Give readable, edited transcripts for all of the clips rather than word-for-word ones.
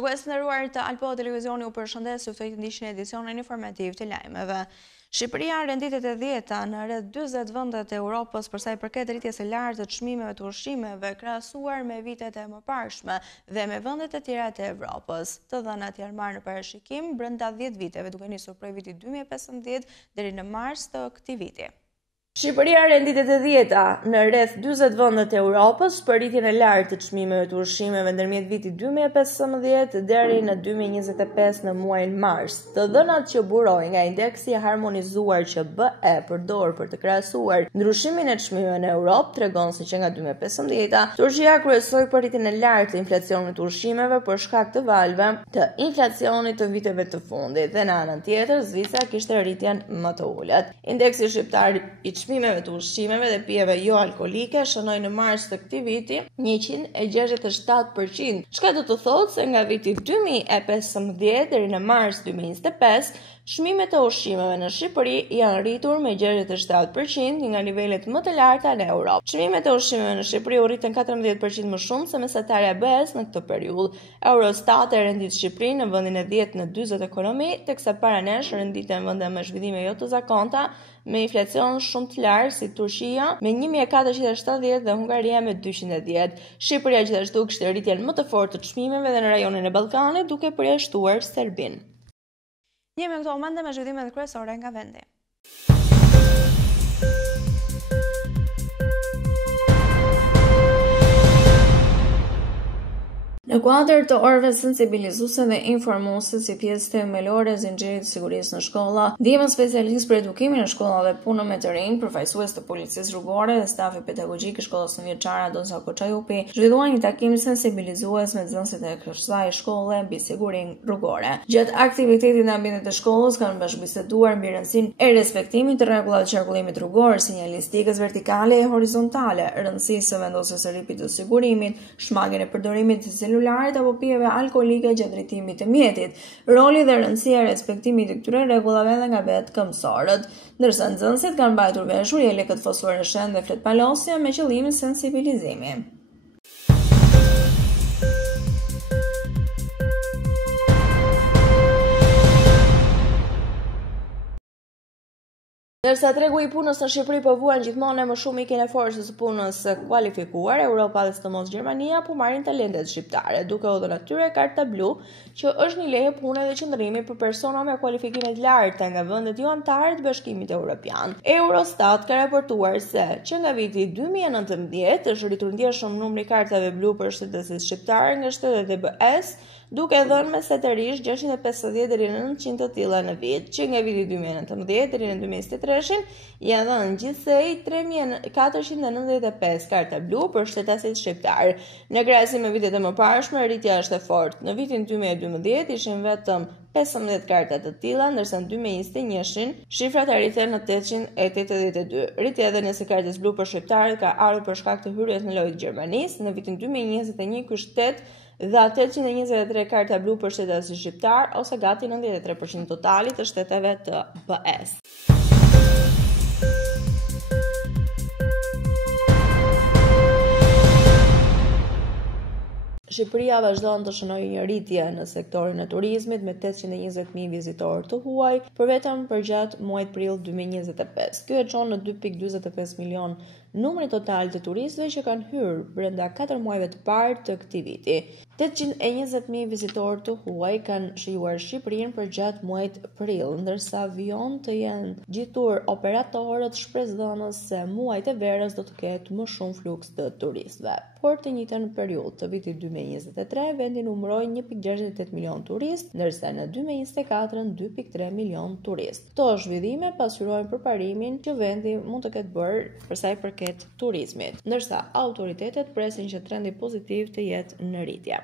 Shikues të nderuar të Alpo Televizioni u përshëndes, ju ftoj të ndiqni edicionin informativ të lajmeve. Shqipëria renditet e 10-ta në rreth 40 vendet e Europës për sa i përket rritjes së lartë të çmimeve të ushqimeve krahasuar me vitet e mëparshme dhe me vendet e tjera të Evropës. Të dhënat janë marrë në parashikim brenda 10 viteve, duke nisur prej vitit 2015 deri në mars të këtij viti. Shqipëria renditet e 10-ta në rreth 40 vendet e Europës për rritjen e lartë të çmimeve të ushqimeve ndërmjet vitit 2015 deri në 2025 në muajin mars. Të dhënat që burojnë nga indeksi i harmonizuar që BE përdor për të krahasuar ndryshimin e çmimeve në Europë tregon se që nga 2015-ta Turqia kryesoi për rritjen e lartë të inflacionit të ushqimeve për shkak të valve të inflacionit të viteve të fundit dhe në anën tjetër Zvicra kishte rritjen më të ulët. Indeksi shqiptar i çmimeve të ushqimeve dhe pijeve jo alkolike shënoi në mars të këtij viti 167%, çka do të thotë se nga viti 2015 deri në mars 2025 çmimet e ushqimeve në Shqipëri janë rritur me 67% nga nivelet më të larta në Europë. Çmimet e ushqimeve në Shqipëri u rritën 14% më shumë se mesatarja BE-s në këtë periudhë. Eurostat e rendit Shqipërinë në vendin e 10 në 40 ekonomi, teksa para nesh renditen vende me zhvillime jo të zakonta, me inflacion shumë të lartë si Turqia me 1470 dhe Hungaria me 210. Shqipëria gjithashtu kishte rritjen më të fortë të çmimeve dhe në rajonin e Ballkanit, duke përjashtuar Serbinë. Jemi në këto momente me zhvillimet kryesore nga vendi. Në kuadër të orëve sensibilizuese dhe informuese si pjesë themelore e zinxhirit të sigurisë në shkolla, ndihmën specialist për edukimin në shkolla dhe punën me të rinj, përfaqësues të policisë rrugore dhe stafi pedagogjik i shkollës nënvjeçare Donza Koçajupi, zhvilluan një takim sensibilizues me nxënësit e kësaj shkolle mbi sigurinë rrugore. Gjatë aktivitetit në ambientet e shkollës kanë bashkëbiseduar mbi rëndësinë e respektimit të rregullave të qarkullimit rrugor, sinjalistikës vertikale e horizontale, rëndësisë së vendosjes së ripit të sigurimit, shmangjen e përdorimit të celularit apo pijeve alkolike gjatë drejtimit të mjetit, roli dhe rëndësia e respektimit të këtyre rregullave edhe nga vetë këmësorët, ndërsa nxënësit kanë mbajtur veshur jelekët fosforescent dhe fletpalosje me qëllimin sensibilizimi. Ndërsa tregu i punës në Shqipëri po vuan gjithmonë më shumë ikjen e forcës së punës së kualifikuar, Europa dhe sidomos Gjermania po marrin talentet shqiptare, duke u dhënë atyre karta blu, që është një leje pune dhe qëndrimi për persona me kualifikime të larta nga vendet jo anëtare të Bashkimit Evropian. Eurostat ka raportuar se që nga viti 2019 është rritur ndjeshëm numri kartave blu për shtetësit shqiptarë nga shtetet e BE-s, duke dhënë mesatërisht 650 deri në 900 të tilla në vit, që nga viti 2019 deri në 2023 janë dhënë gjithsej 3495 karta blu për shtetasit shqiptar. Në krahasim me vitet e mëparshme, rritja është e fortë. Në vitin 2012 ishin vetëm 15 karta të tilla, ndërsa në 2021 shifrat arritën në 882. Rritja edhe nëse kartës blu për shqiptarët ka ardhur për shkak të hyrjes në lojë të Gjermanisë. Në vitin 2021 ky shtet dha 823 karta blu për shtetasit shqiptar, ose gati 93% totalit të shteteve të BE-s. Shqipëria vazhdon të shënojë një rritje në sektorin e turizmit me 820.000 vizitorë të huaj për vetëm përgjatë muajit prill 2025. Ky e çon në 2.45 milion numrin total të turistëve që kanë hyrë brenda 4 muajve të parë të këtij viti. 820.000 vizitorë të huaj kanë shijuar Shqipërinë përgjatë muajit prill, ndërsa vijon të jenë gjitur operatorët shpresdhënës se muajt e verës do të ketë më shumë fluks të turistëve. Por të njëjtën periudhë të vitit 2023 vendi numëroi 1.68 milion turistë, ndërsa në 2024 2.3 milion turistë. Këto zhvillime pasqyrojnë përparimin që vendi mund të ketë bërë për sa i përket turizmit, ndërsa autoritetet presin që trendi pozitiv të jetë në rritje.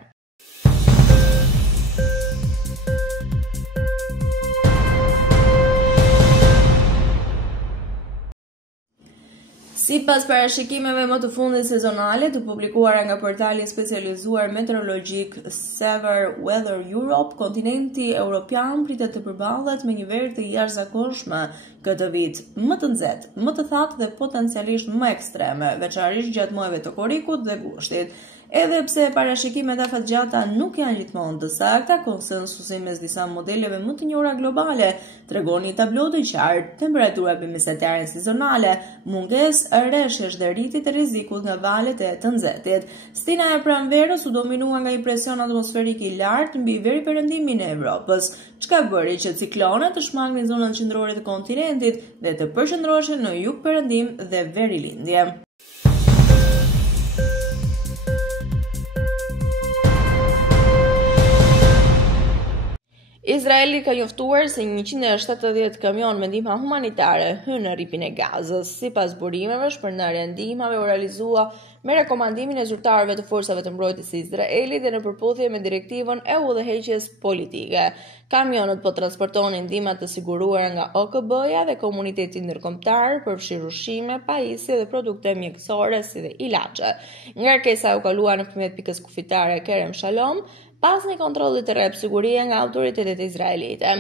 Sipas parashikimeve më të fundit sezonale të publikuara nga portali specializuar meteorologjik Severe Weather Europe, kontinenti evropian pritet të përballet me një verë të jashtëzakonshme këtë vit, më të nxehtë, më të thatë dhe potencialisht më ekstreme, veçanërisht gjatë muajve të korrikut dhe gushtit. Edhe pse parashikimet afatgjata nuk janë gjithmonë të sakta, konsensusi mes disa modeleve më të njohura globale tregon një tablo të qartë: temperatura mesatarë sezonale, mungesë rreshjesh dhe rritje të rrezikut nga valet e të nxehtit. Stina e pranverës u dominua nga një presion atmosferik i lartë mbi veriperëndimin e Evropës, çka bëri që ciklonet të shmangnin zonën qendrore të kontinentit dhe të përqendroheshin në jug-perëndim dhe verilindje. Izraeli ka njoftuar se 170 kamion me ndihma humanitare hynë në rripin e Gazës. Sipas burimeve, shpërndarja e ndihmave u realizua me rekomandimin e zyrtarëve të forcave të mbrojtjes së Izraelit dhe në përputhje me direktivën e udhëheqjes politike. Kamionët po transportonin ndihma të siguruara nga OKB-ja dhe komuniteti ndërkombëtar, përfshirë ushqime, pajisje dhe produkte mjekësore si dhe ilaçe. Ngarkesa u kalua nëpërmjet pikës kufitare Kerem Shalom, pas një kontrolli të rreptë sigurie nga autoritetet izraelite.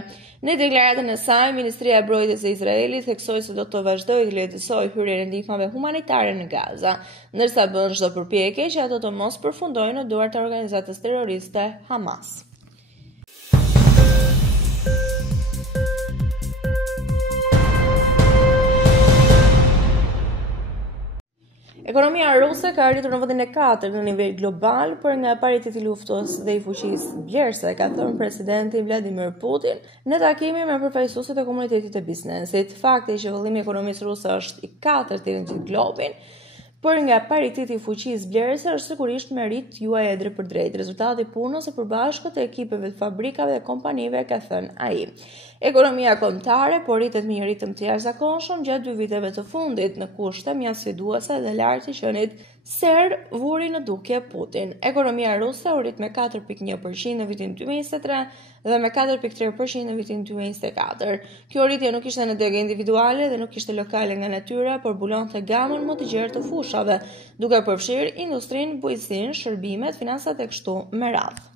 Në deklaratën e saj, Ministria e Mbrojtjes së Izraelit theksoi se do të vazhdojë të lehtësojë hyrjen e ndihmave humanitare në Gaza, ndërsa bën çdo përpjekje që ato të mos përfundojnë në duart të organizatës terroriste Hamas. Ekonomia ruse ka arritur në vendin e 4 në nivel global për nga pariteti i luftës dhe i fuqisë blerëse, ka thënë presidenti Vladimir Putin në takimin me përfaqësuesit e komunitetit të biznesit. Fakti që vëllimi i ekonomisë ruse është i 4 në gjithë globin për nga pariteti i fuqisë blerëse është sigurisht merit juaj e drejt për drejt, rezultati i punës së përbashkët të ekipeve të fabrikave dhe kompanive, ka thënë ai. Ekonomia kombëtare po rritet me një ritëm të jashtëzakonshëm gjatë 2 viteve të fundit, në kushte mjaft sfiduese dhe lart të qenit ser vuri në dukje Putin. Ekonomia ruse u rrit me 4.1% në vitin 2023 dhe me 4.3% në vitin 2024. Kjo rritje nuk ishte në degë individuale dhe nuk ishte lokale nga natyra, por mbulonte gamën më të gjerë të fushave, duke përfshirë industrinë, bujqësinë, shërbimet, finansat e kështu me radhë.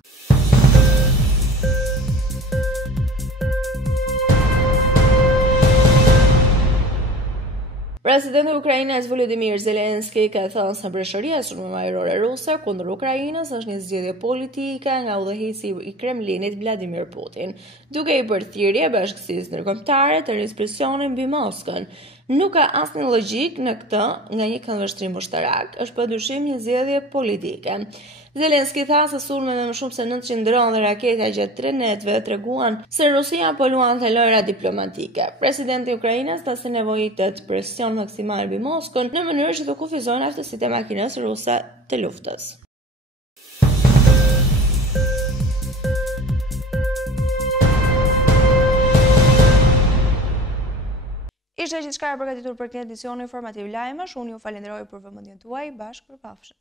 Presidenti i Ukrainës Volodymyr Zelensky ka thënë se breshëria e sulmeve ajrore ruse kundër Ukrainës është një zgjedhje politike nga udhëheqësi i Kremlinit Vladimir Putin, duke i bërë thirrje bashkësisë ndërkombëtare të rrisë presionin mbi Moskën. Nuk ka asnjë logjik në këtë nga një këndvështrim ushtarak, është padyshim një zgjedhje politike. Zelensky tha se sulme me më shumë se 900 dronë dhe raketa gjatë 3 netëve treguan se Rusia po luante lojra diplomatike. Presidenti i Ukrainës tha se nevojitet presion maksimal mbi Moskën në mënyrë që të kufizojnë aftësitë e makinës ruse të luftës. Ishte gjithçka e përgatitur për këtë edicion informativ lajmesh. Unë ju falenderoj për vëmendjen tuaj. Bashkë përpafshim.